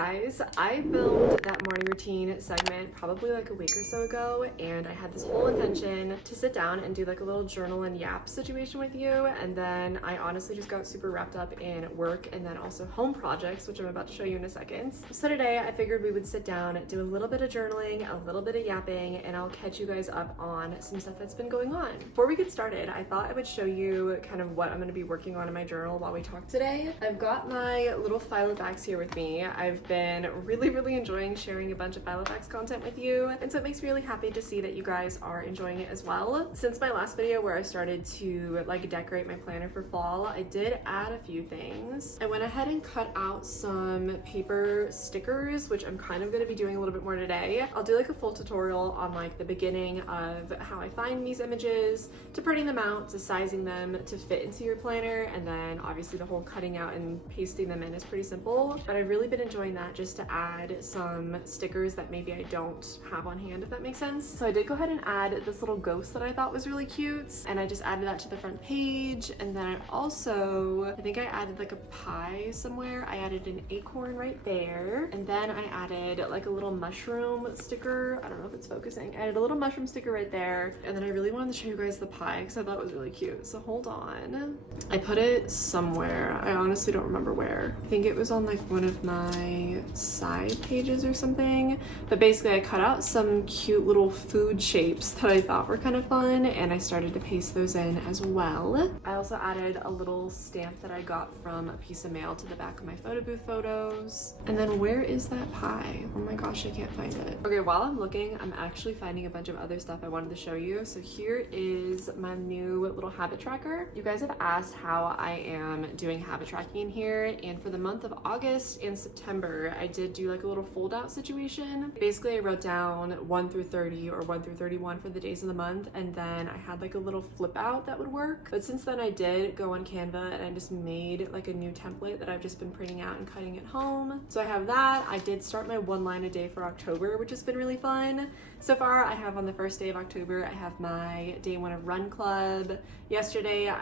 guys, I filmed that morning routine segment probably like a week or so ago, and I had this whole intention to sit down and do like a little journal and yap situation with you, and then I honestly just got super wrapped up in work and then also home projects, which I'm about to show you in a second. So today I figured we would sit down, do a little bit of journaling, a little bit of yapping, and I'll catch you guys up on some stuff that's been going on. Before we get started, I thought I would show you kind of what I'm going to be working on in my journal while we talk today. I've got my little filofax here with me. I've been really enjoying sharing a bunch of filofax content with you, and so it makes me really happy to see that you guys are enjoying it as well. Since my last video where I started to like decorate my planner for fall, I did add a few things. I went ahead and cut out some paper stickers, which I'm kind of going to be doing a little bit more today. I'll do like a full tutorial on like the beginning of how I find these images, to printing them out, to sizing them to fit into your planner, and then obviously the whole cutting out and pasting them in is pretty simple, but I've really been enjoying that just to add some stickers that maybe I don't have on hand, if that makes sense. So I did go ahead and add this little ghost that I thought was really cute, and I just added that to the front page. And then I think I added like a pie somewhere. I added an acorn right there, and then I added like a little mushroom sticker. I don't know if it's focusing. I added a little mushroom sticker right there, and then I really wanted to show you guys the pie because I thought it was really cute. So hold on. I put it somewhere. I honestly don't remember where. I think it was on like one of my side pages or something, but basically I cut out some cute little food shapes that I thought were kind of fun, and I started to paste those in as well. I also added a little stamp that I got from a piece of mail to the back of my photo booth photos. And then where is that pie? Oh my gosh, I can't find it. Okay, while I'm looking, I'm actually finding a bunch of other stuff I wanted to show you. So here is my new little habit tracker. You guys have asked how I am doing habit tracking in here, and for the month of August and September, I did do like a little fold out situation. Basically, I wrote down 1 through 30 or 1 through 31 for the days of the month, and then I had like a little flip out that would work. But since then, I did go on Canva and I just made like a new template that I've just been printing out and cutting at home. So I have that. I did start my 1 line a day for October, which has been really fun. So far, I have on the first day of October, I have my day 1 of run club. Yesterday,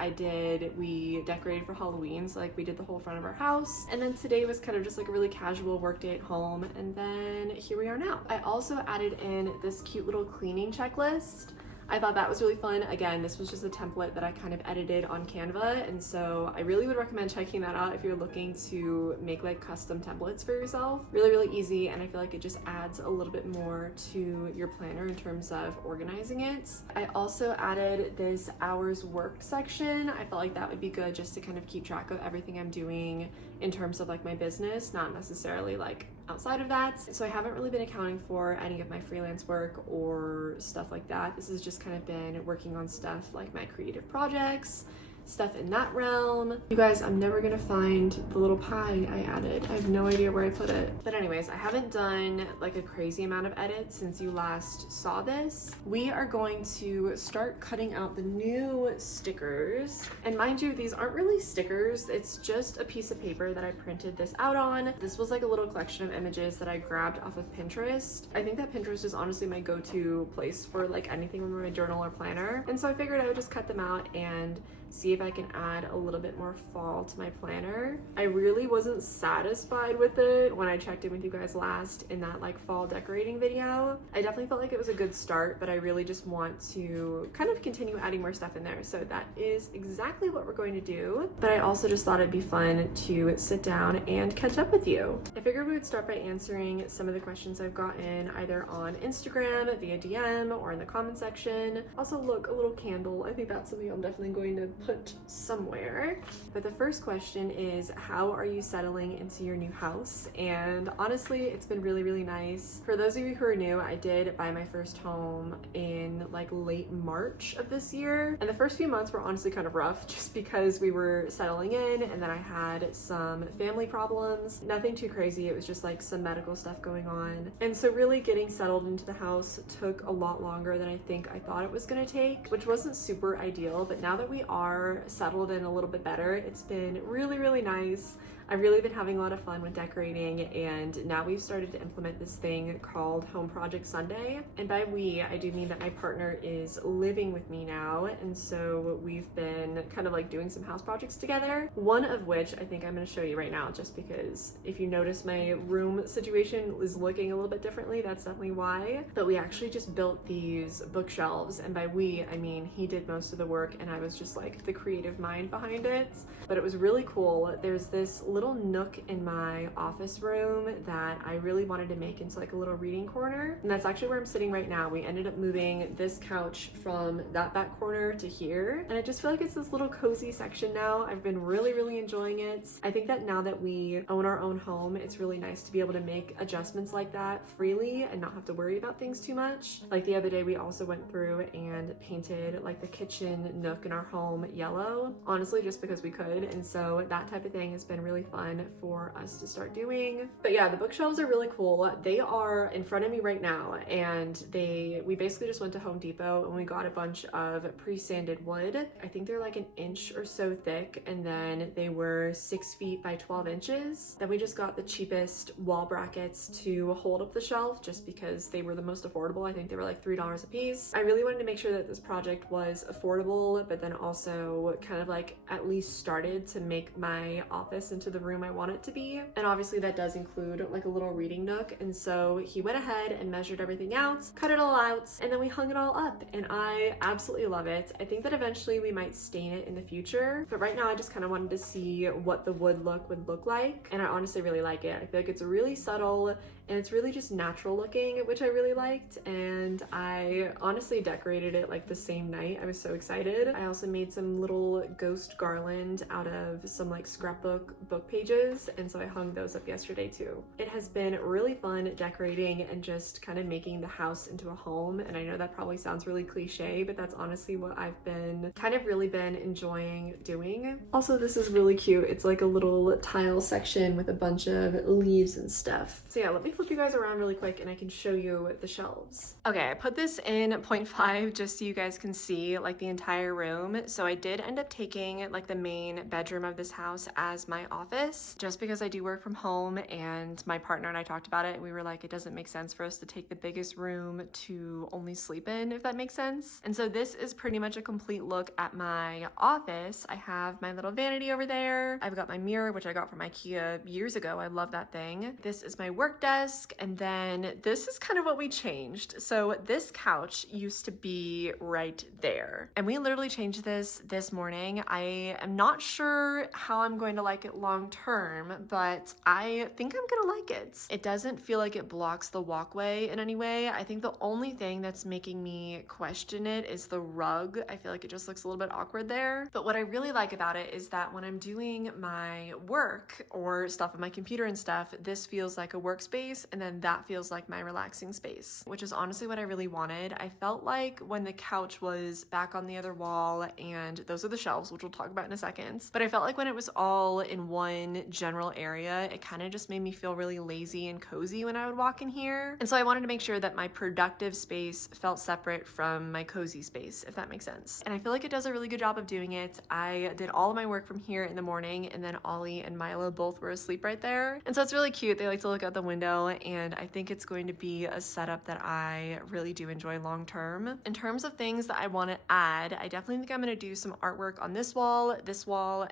we decorated for Halloween, so like we did the whole front of our house. And then today was kind of just like a really casual work day at home. And then here we are now. I also added in this cute little cleaning checklist. I thought that was really fun. Again, this was just a template that I kind of edited on Canva, and so I really would recommend checking that out if you're looking to make like custom templates for yourself. Really easy, and I feel like it just adds a little bit more to your planner in terms of organizing it. I also added this hours worked section. I felt like that would be good just to kind of keep track of everything I'm doing in terms of like my business, not necessarily like outside of that. So I haven't really been accounting for any of my freelance work or stuff like that. This has just kind of been working on stuff like my creative projects, stuff in that realm. You guys, I'm never gonna find the little pie I added. I have no idea where I put it. But anyways, I haven't done like a crazy amount of edits since you last saw this. We are going to start cutting out the new stickers. And mind you, these aren't really stickers. It's just a piece of paper that I printed this out on. This was like a little collection of images that I grabbed off of Pinterest. I think that Pinterest is honestly my go-to place for like anything from my journal or planner. And so I figured I would just cut them out and see if I can add a little bit more fall to my planner. I really wasn't satisfied with it when I checked in with you guys last in that like fall decorating video. I definitely felt like it was a good start, but I really just want to kind of continue adding more stuff in there. So that is exactly what we're going to do. But I also just thought it'd be fun to sit down and catch up with you. I figured we would start by answering some of the questions I've gotten either on Instagram, via DM, or in the comment section. Also, look, a little candle. I think that's something I'm definitely going to put somewhere. But the first question is, how are you settling into your new house? And honestly, it's been really nice. For those of you who are new, I did buy my first home in like late March of this year, and the first few months were honestly kind of rough just because we were settling in, and then I had some family problems. Nothing too crazy, it was just like some medical stuff going on. And so really getting settled into the house took a lot longer than I think I thought it was gonna take, which wasn't super ideal. But now that we are settled in a little bit better, it's been really nice. I've really been having a lot of fun with decorating, and now we've started to implement this thing called Home Project Sunday. And by we, I do mean that my partner is living with me now, and so we've been kind of like doing some house projects together. One of which I think I'm going to show you right now, just because if you notice my room situation is looking a little bit differently, that's definitely why. But we actually just built these bookshelves, and by we, I mean he did most of the work and I was just like the creative mind behind it. But it was really cool. There's this little nook in my office room that I really wanted to make into like a little reading corner, and that's actually where I'm sitting right now. We ended up moving this couch from that back corner to here, and I just feel like it's this little cozy section now. I've been really enjoying it. I think that now that we own our own home, it's really nice to be able to make adjustments like that freely and not have to worry about things too much. Like the other day we also went through and painted like the kitchen nook in our home yellow, honestly just because we could, and so that type of thing has been really fun for us to start doing. But yeah, the bookshelves are really cool. They are in front of me right now, and we basically just went to Home Depot and we got a bunch of pre-sanded wood. I think they're like an inch or so thick, and then they were 6 feet by 12 inches. Then we just got the cheapest wall brackets to hold up the shelf just because they were the most affordable. I think they were like $3 a piece. I really wanted to make sure that this project was affordable, but then also kind of like at least started to make my office into the room I want it to be. And obviously that does include like a little reading nook. And so he went ahead and measured everything out, cut it all out, and then we hung it all up, and I absolutely love it. I think that eventually we might stain it in the future, but right now I just kind of wanted to see what the wood look would look like, and I honestly really like it. I feel like it's really subtle and it's really just natural looking, which I really liked, and I honestly decorated it like the same night. I was so excited. I also made some little ghost garland out of some like scrapbook book pages, and so I hung those up yesterday too. It has been really fun decorating and just kind of making the house into a home, and I know that probably sounds really cliche, but that's honestly what I've been really been enjoying doing. Also, this is really cute. It's like a little tile section with a bunch of leaves and stuff. So yeah, let me flip you guys around really quick and I can show you the shelves. Okay, I put this in 0.5 just so you guys can see like the entire room. So I did end up taking like the main bedroom of this house as my office, just because I do work from home, and my partner and I talked about it and we were like, it doesn't make sense for us to take the biggest room to only sleep in, if that makes sense. And so this is pretty much a complete look at my office. I have my little vanity over there. I've got my mirror, which I got from IKEA years ago. I love that thing. This is my work desk, and then this is kind of what we changed. So this couch used to be right there, and we literally changed this morning. I am not sure how I'm going to like it long term, but I think I'm gonna like it. It doesn't feel like it blocks the walkway in any way. I think the only thing that's making me question it is the rug. I feel like it just looks a little bit awkward there. But what I really like about it is that when I'm doing my work or stuff on my computer and stuff, this feels like a workspace, and then that feels like my relaxing space, which is honestly what I really wanted. I felt like when the couch was back on the other wall, and those are the shelves, which we'll talk about in a second, but I felt like when it was all in one general area, it kind of just made me feel really lazy and cozy when I would walk in here. And so I wanted to make sure that my productive space felt separate from my cozy space, if that makes sense. And I feel like it does a really good job of doing it. I did all of my work from here in the morning, and then Ollie and Milo both were asleep right there. And so it's really cute. They like to look out the window, and I think it's going to be a setup that I really do enjoy long term. In terms of things that I want to add, I definitely think I'm going to do some artwork on this wall,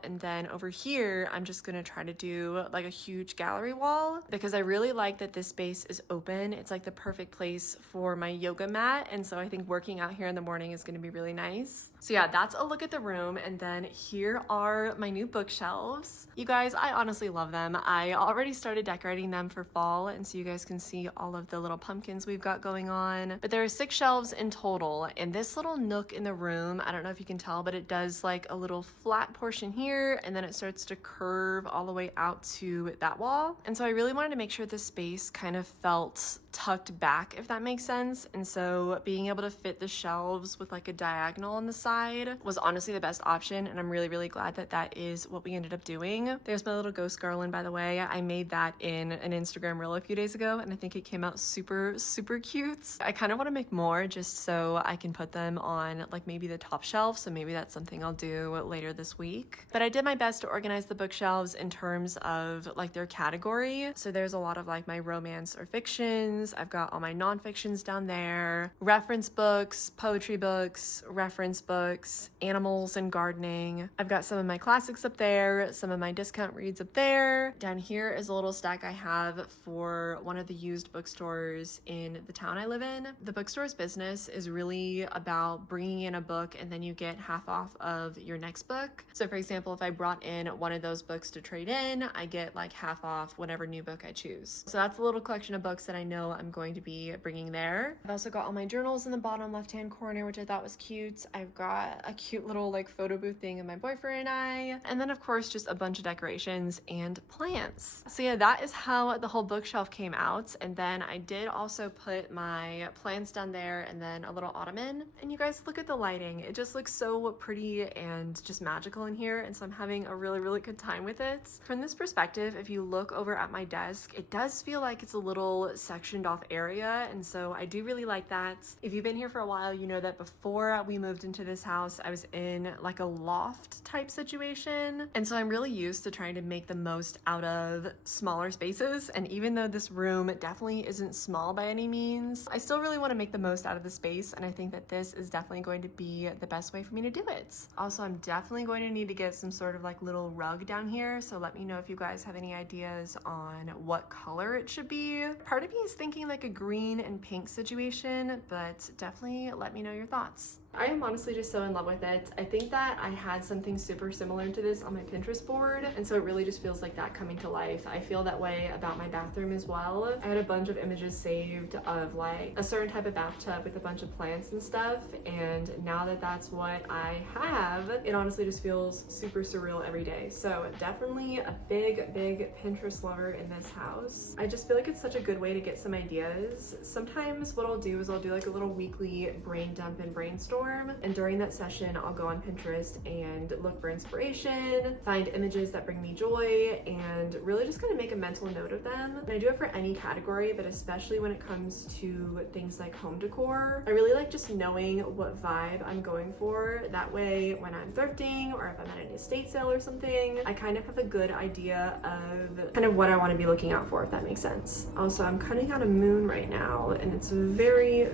and then over here, I'm just going to try to do like a huge gallery wall, because I really like that this space is open. It's like the perfect place for my yoga mat, and so I think working out here in the morning is going to be really nice. So yeah, that's a look at the room, and then here are my new bookshelves. You guys, I honestly love them. I already started decorating them for fall, and so you guys can see all of the little pumpkins we've got going on. But there are 6 shelves in total, and this little nook in the room, I don't know if you can tell, but it does like a little flat portion here, and then it starts to curve all the way out to that wall. And so I really wanted to make sure the space kind of felt tucked back, if that makes sense. And so being able to fit the shelves with like a diagonal on the side was honestly the best option, and I'm really glad that that is what we ended up doing. There's my little ghost garland, by the way. I made that in an Instagram reel a few days ago and I think it came out super cute. I kind of want to make more just so I can put them on like maybe the top shelf, so maybe that's something I'll do later this week. But I did my best to organize the bookshelves in terms of like their category. So there's a lot of like my romance or fictions. I've got all my nonfictions down there, reference books, poetry books, reference books, animals and gardening. I've got some of my classics up there, some of my discount reads up there. Down here is a little stack I have for one of the used bookstores in the town I live in. The bookstore's business is really about bringing in a book and then you get half off of your next book. So for example, if I brought in one of those books to trade in, I get like half off whatever new book I choose. So that's a little collection of books that I know I'm going to be bringing there. I've also got all my journals in the bottom left-hand corner, which I thought was cute. I've got a cute little like photo booth thing of my boyfriend and I, and then of course just a bunch of decorations and plants. So yeah, that is how the whole bookshelf came out. And then I did also put my plants down there and then a little ottoman. And you guys look at the lighting. It just looks so pretty and just magical in here. And so I'm having a really good time with it. From this perspective, if you look over at my desk, it does feel like it's a little sectioned off area. And so I do really like that. If you've been here for a while, you know that before we moved into this house, I was in like a loft type situation. And so I'm really used to trying to make the most out of smaller spaces. And even though this room definitely isn't small by any means, I still really want to make the most out of the space. And I think that this is definitely going to be the best way for me to do it. Also, I'm definitely going to need to get some sort of like little rug down here. So let me know if you guys have any ideas on what color it should be. Part of me is thinking like a green and pink situation, but definitely let me know your thoughts. I am honestly just so in love with it. I think that I had something super similar to this on my Pinterest board, and so it really just feels like that coming to life. I feel that way about my bathroom as well. I had a bunch of images saved of like a certain type of bathtub with a bunch of plants and stuff, and now that that's what I have, it honestly just feels super surreal every day. So definitely a big Pinterest lover in this house. I just feel like it's such a good way to get some ideas. Sometimes what I'll do is I'll do like a little weekly brain dump and brainstorm. And during that session, I'll go on Pinterest and look for inspiration, find images that bring me joy, and really just kind of make a mental note of them. And I do it for any category, but especially when it comes to things like home decor. I really like just knowing what vibe I'm going for. That way, when I'm thrifting or if I'm at an estate sale or something, I kind of have a good idea of kind of what I want to be looking out for, if that makes sense. Also, I'm cutting out a moon right now, and it's very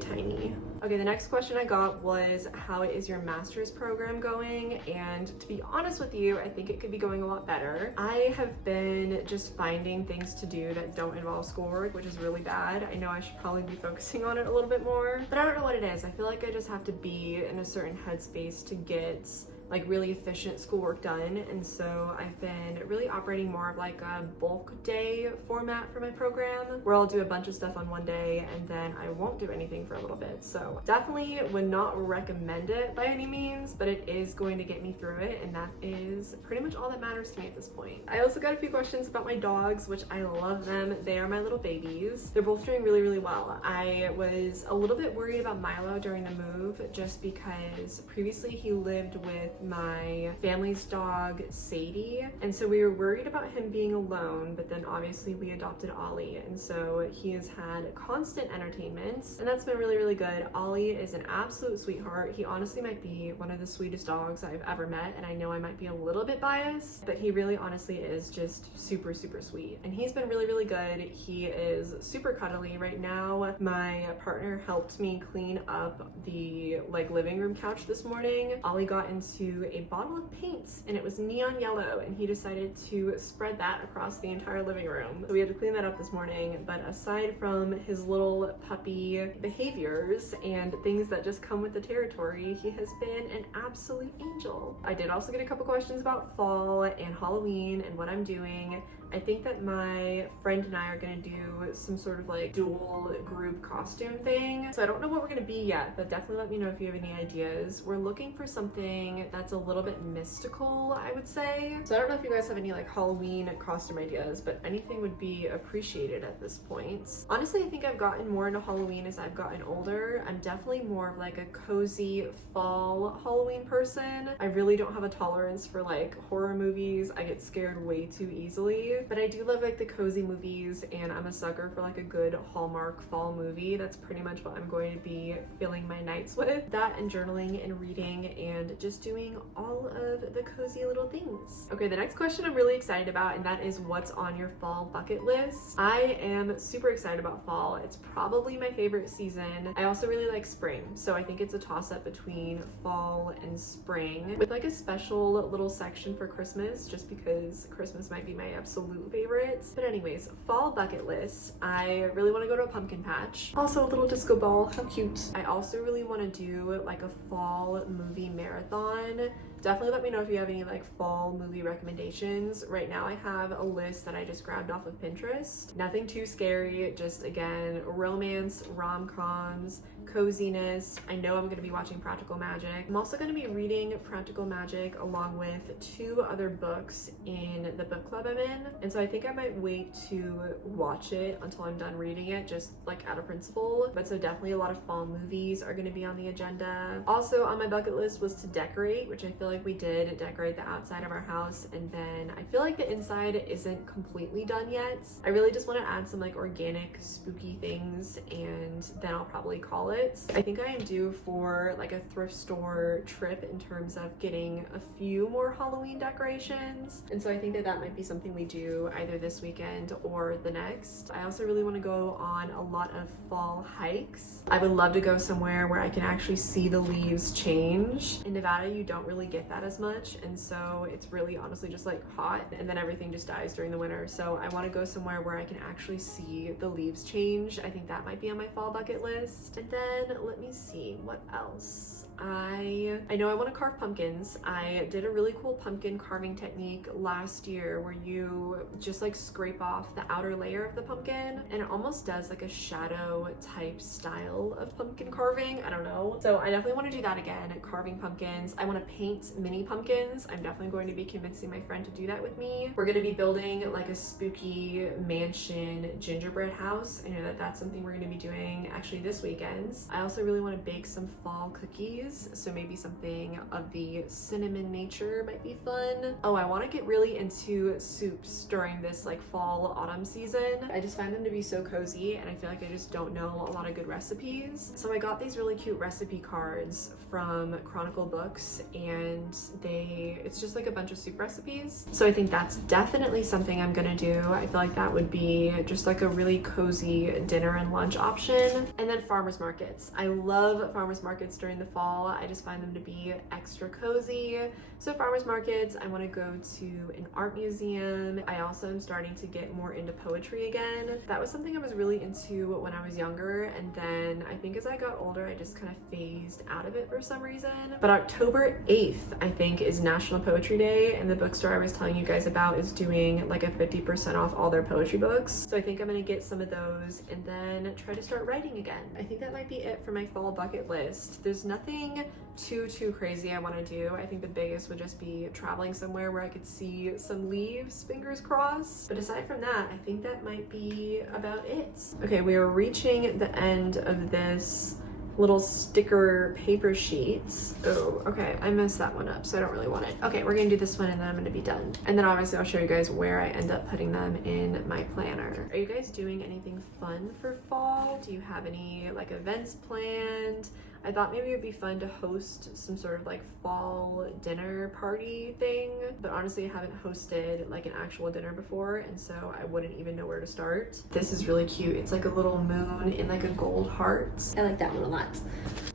tiny. Okay, the next question I got was, how is your master's program going? And to be honest with you, I think it could be going a lot better. I have been just finding things to do that don't involve schoolwork, which is really bad. I know I should probably be focusing on it a little bit more, but I don't know what it is. I feel like I just have to be in a certain headspace to get like really efficient schoolwork done. And so I've been really operating more of like a bulk day format for my program, where I'll do a bunch of stuff on one day and then I won't do anything for a little bit. So definitely would not recommend it by any means, but it is going to get me through it, and that is pretty much all that matters to me at this point. I also got a few questions about my dogs, which I love them. They are my little babies. They're both doing really well. I was a little bit worried about Milo during the move, just because previously he lived with my family's dog Sadie, and so we were worried about him being alone, but then obviously we adopted Ollie, and so he has had constant entertainments, and that's been really good. Ollie is an absolute sweetheart. He honestly might be one of the sweetest dogs I've ever met, and I know I might be a little bit biased, but he really honestly is just super sweet, and he's been really good. He is super cuddly. Right now my partner helped me clean up the like living room couch this morning. Ollie got into a bottle of paints and it was neon yellow, and he decided to spread that across the entire living room. So we had to clean that up this morning. But aside from his little puppy behaviors and things that just come with the territory, he has been an absolute angel. I did also get a couple questions about fall and Halloween and what I'm doing. I think that my friend and I are gonna do some sort of like dual group costume thing. So I don't know what we're gonna be yet, but definitely let me know if you have any ideas. We're looking for something that's a little bit mystical, I would say. So I don't know if you guys have any like Halloween costume ideas, but anything would be appreciated at this point. Honestly, I think I've gotten more into Halloween as I've gotten older. I'm definitely more of like a cozy fall Halloween person. I really don't have a tolerance for like horror movies. I get scared way too easily. but I do love like the cozy movies, and I'm a sucker for like a good Hallmark fall movie. That's pretty much what I'm going to be filling my nights with. That and journaling and reading and just doing all of the cozy little things. Okay, the next question I'm really excited about, and that is what's on your fall bucket list. I am super excited about fall. It's probably my favorite season. I also really like spring, so I think it's a toss-up between fall and spring, with like a special little section for Christmas, just because Christmas might be my absolute favorite. But anyways, fall bucket list. I really want to go to a pumpkin patch. Also a little disco ball, how cute. I also really want to do like a fall movie marathon. Definitely let me know if you have any like fall movie recommendations. Right now I have a list that I just grabbed off of Pinterest. Nothing too scary, just again, romance, rom-coms, coziness. I know I'm going to be watching Practical Magic. I'm also going to be reading Practical Magic along with 2 other books in the book club I'm in. And so I think I might wait to watch it until I'm done reading it, just like out of principle. But so definitely a lot of fall movies are going to be on the agenda. Also on my bucket list was to decorate, which I feel like we did decorate the outside of our house, and then I feel like the inside isn't completely done yet. I really just want to add some like organic spooky things, and then I'll probably call it. I think I am due for like a thrift store trip in terms of getting a few more Halloween decorations, and so I think that that might be something we do either this weekend or the next. I also really want to go on a lot of fall hikes. I would love to go somewhere where I can actually see the leaves change. In Nevada you don't really get that as much, and so it's really honestly just like hot, and then everything just dies during the winter. So I want to go somewhere where I can actually see the leaves change. I think that might be on my fall bucket list. And then let me see what else. I know I want to carve pumpkins. I did a really cool pumpkin carving technique last year where you just like scrape off the outer layer of the pumpkin, and it almost does like a shadow type style of pumpkin carving. I don't know. So I definitely want to do that again, carving pumpkins. I want to paint mini pumpkins. I'm definitely going to be convincing my friend to do that with me. We're going to be building like a spooky mansion gingerbread house. I know that that's something we're going to be doing actually this weekend. I also really want to bake some fall cookies, so maybe something of the cinnamon nature might be fun. Oh, I want to get really into soups during this like fall autumn season. I just find them to be so cozy, and I feel like I just don't know a lot of good recipes. So I got these really cute recipe cards from Chronicle Books, and it's just like a bunch of soup recipes. So I think that's definitely something I'm gonna do. I feel like that would be just like a really cozy dinner and lunch option. And then farmers markets. I love farmers markets during the fall. I just find them to be extra cozy. So farmers markets, I want to go to an art museum. I also am starting to get more into poetry again. That was something I was really into when I was younger, and then I think as I got older I just kind of phased out of it for some reason. But October 8th I think is National Poetry Day, and the bookstore I was telling you guys about is doing like a 50% off all their poetry books. So I think I'm gonna get some of those and then try to start writing again. I think that might be it for my fall bucket list. There's nothing too crazy I want to do. I think the biggest would just be traveling somewhere where I could see some leaves, fingers crossed. But aside from that, I think that might be about it. Okay, we are reaching the end of this little sticker paper sheets. Oh, okay, I messed that one up, so I don't really want it. Okay, we're gonna do this one and then I'm gonna be done. And then obviously I'll show you guys where I end up putting them in my planner. Are you guys doing anything fun for fall? Do you have any like events planned? I thought maybe it would be fun to host some sort of like fall dinner party thing, but honestly I haven't hosted like an actual dinner before, and so I wouldn't even know where to start. This is really cute. It's like a little moon in like a gold heart. I like that one a lot.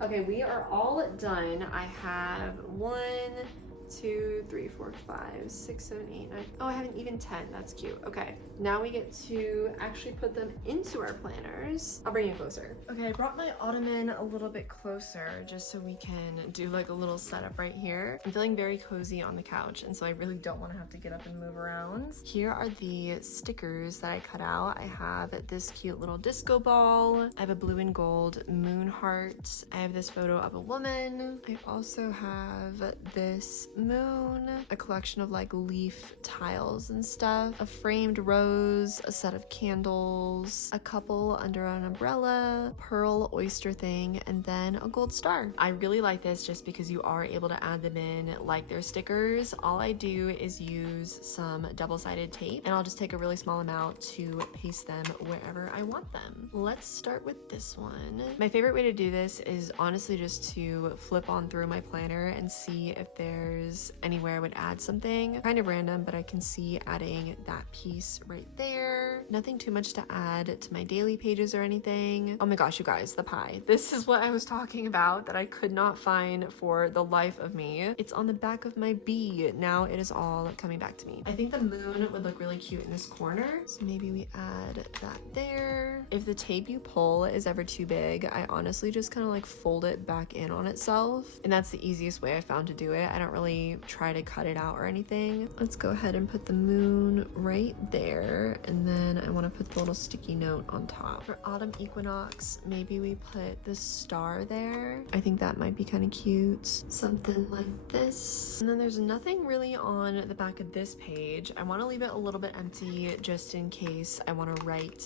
Okay, we are all done. I have 1, 2, 3, 4, 5, 6, 7, 8, 9. Oh, I haven't even 10. That's cute. Okay, now we get to actually put them into our planners. I'll bring you closer. Okay, I brought my ottoman a little bit closer just so we can do like a little setup right here. I'm feeling very cozy on the couch, and so I really don't want to have to get up and move around. Here are the stickers that I cut out. I have this cute little disco ball. I have a blue and gold moon heart. I have this photo of a woman. I also have this moon, a collection of like leaf tiles and stuff, a framed rose, a set of candles, a couple under an umbrella, pearl oyster thing, and then a gold star. I really like this just because you are able to add them in like their stickers. All I do is use some double-sided tape, and I'll just take a really small amount to paste them wherever I want them. Let's start with this one. My favorite way to do this is honestly just to flip on through my planner and see if there's anywhere I would add something. Kind of random, but I can see adding that piece right there. Nothing too much to add to my daily pages or anything. Oh my gosh, you guys, the pie. This is what I was talking about that I could not find for the life of me. It's on the back of my bee. Now it is all coming back to me. I think the moon would look really cute in this corner, so maybe we add that there. If the tape you pull is ever too big, I honestly just kind of like fold it back in on itself, and that's the easiest way I found to do it. I don't really try to cut it out or anything. Let's go ahead and put the moon right there, and then I want to put the little sticky note on top. For autumn equinox, maybe we put the star there. I think that might be kind of cute. Something like this. And then there's nothing really on the back of this page. I want to leave it a little bit empty just in case I want to write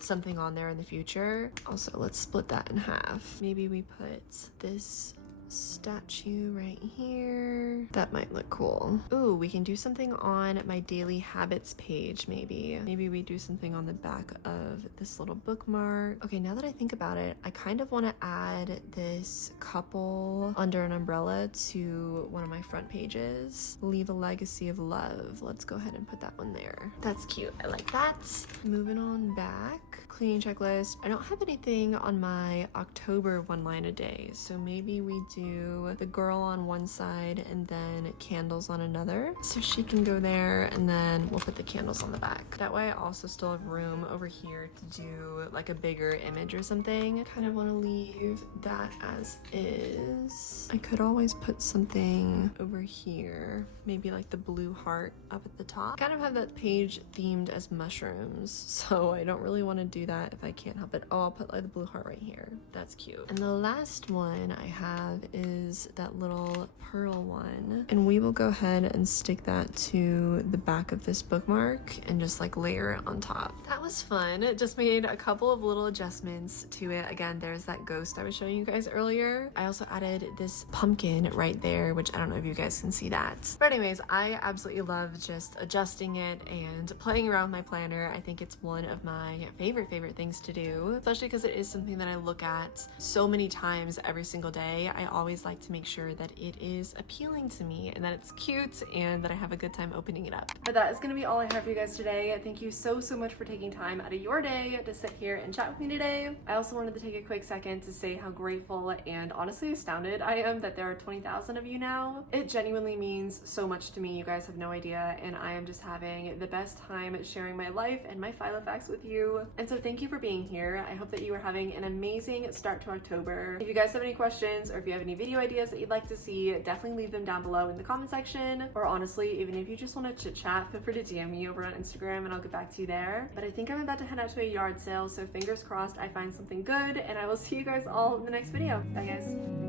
something on there in the future. Also, let's split that in half. Maybe we put this statue right here. That might look cool. Ooh, we can do something on my daily habits page, maybe. Maybe we do something on the back of this little bookmark. Okay, now that I think about it, I kind of want to add this couple under an umbrella to one of my front pages. Leave a legacy of love. Let's go ahead and put that one there. That's cute. I like that. Moving on back. Cleaning checklist. I don't have anything on my October one line a day, so maybe we do the girl on one side and then candles on another, so she can go there, and then we'll put the candles on the back. That way I also still have room over here to do like a bigger image or something. Kind of want to leave that as is. I could always put something over here, maybe like the blue heart up at the top. Kind of have that page themed as mushrooms, so I don't really want to do that if I can't help it. Oh, I'll put like the blue heart right here. That's cute. And the last one I have is that little pearl one, and we will go ahead and stick that to the back of this bookmark and just like layer it on top. That was fun. It just made a couple of little adjustments to it. Again, there's that ghost I was showing you guys earlier. I also added this pumpkin right there, which I don't know if you guys can see that. But anyways, I absolutely love just adjusting it and playing around with my planner. I think it's one of my favorite things to do, especially because it is something that I look at so many times every single day. I always like to make sure that it is appealing to me and that it's cute and that I have a good time opening it up. But that is going to be all I have for you guys today. Thank you so much for taking time out of your day to sit here and chat with me today. I also wanted to take a quick second to say how grateful and honestly astounded I am that there are 20,000 of you now. It genuinely means so much to me. You guys have no idea, and I am just having the best time sharing my life and my filofax with you. And so thank you for being here. I hope that you are having an amazing start to October. If you guys have any questions or if you have any video ideas that you'd like to see, definitely leave them down below in the comment section. Or honestly, even if you just want to chit chat, feel free to DM me over on Instagram and I'll get back to you there. But I think I'm about to head out to a yard sale, so fingers crossed I find something good, and I will see you guys all in the next video. Bye guys.